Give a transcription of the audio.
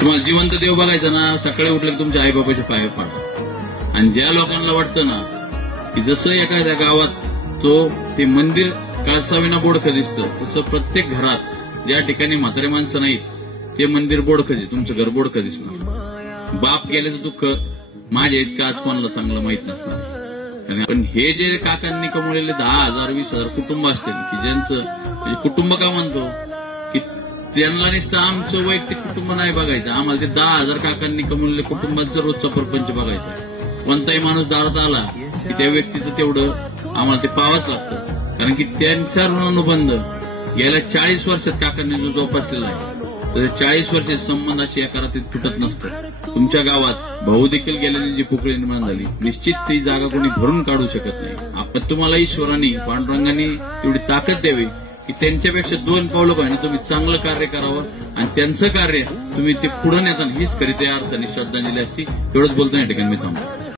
तुम्हाला जिवंत देव बघायचा ना, सकाळी उठले की तुमच्या आईबापाचे पाय पाडा. आणि ज्या लोकांना वाटतं ना की जसं एखाद्या गावात ते मंदिर काळसाविना बोडखं दिसतं, तसं प्रत्येक घरात ज्या ठिकाणी म्हातारे माणसं नाहीत ते मंदिर बोडखं दिसतं, तुमचं घर बोडखं दिसणार. बाप गेल्याचं दुःख माझ्या इतकं आज कोणाला चांगलं माहित नसणार. पण हे जे काकांनी कमवलेले 10,000 20,000 कुटुंब असतील की ज्यांचं म्हणजे कुटुंब का म्हणतो की त्यांना नुसतं आमचं वैयक्तिक कुटुंब नाही बघायचं, आम्हाला ते 10,000 काकांनी कमवलेल्या कुटुंबाचं रोजचा प्रपंच बघायचा. कोणताही माणूस दारात आला की त्या व्यक्तीचं तेवढं आम्हाला ते पाहावंच लागतं, कारण की त्यांचा ऋणानुबंध गेल्या 40 वर्षात काकांनी जो जोपासलेला आहे, तर 40 वर्षाचे संबंध अशी एका रात्रीत तुटत नसतं. तुमच्या गावात भाऊ देखील गेल्याने जी पोकळी निर्माण झाली, निश्चित ती जागा कोणी भरून काढू शकत नाही. आपण तुम्हाला ईश्वराने पांडुरंगाने एवढी ताकद द्यावी की त्यांच्यापेक्षा 2 पावलं पाहिजे तुम्ही चांगलं कार्य करावं आणि त्यांचं कार्य तुम्ही ते पुढे नेताना हीच खरी त्या अर्थाने श्रद्धांजली असती. एवढंच बोलतो या ठिकाणी मी थांबतो.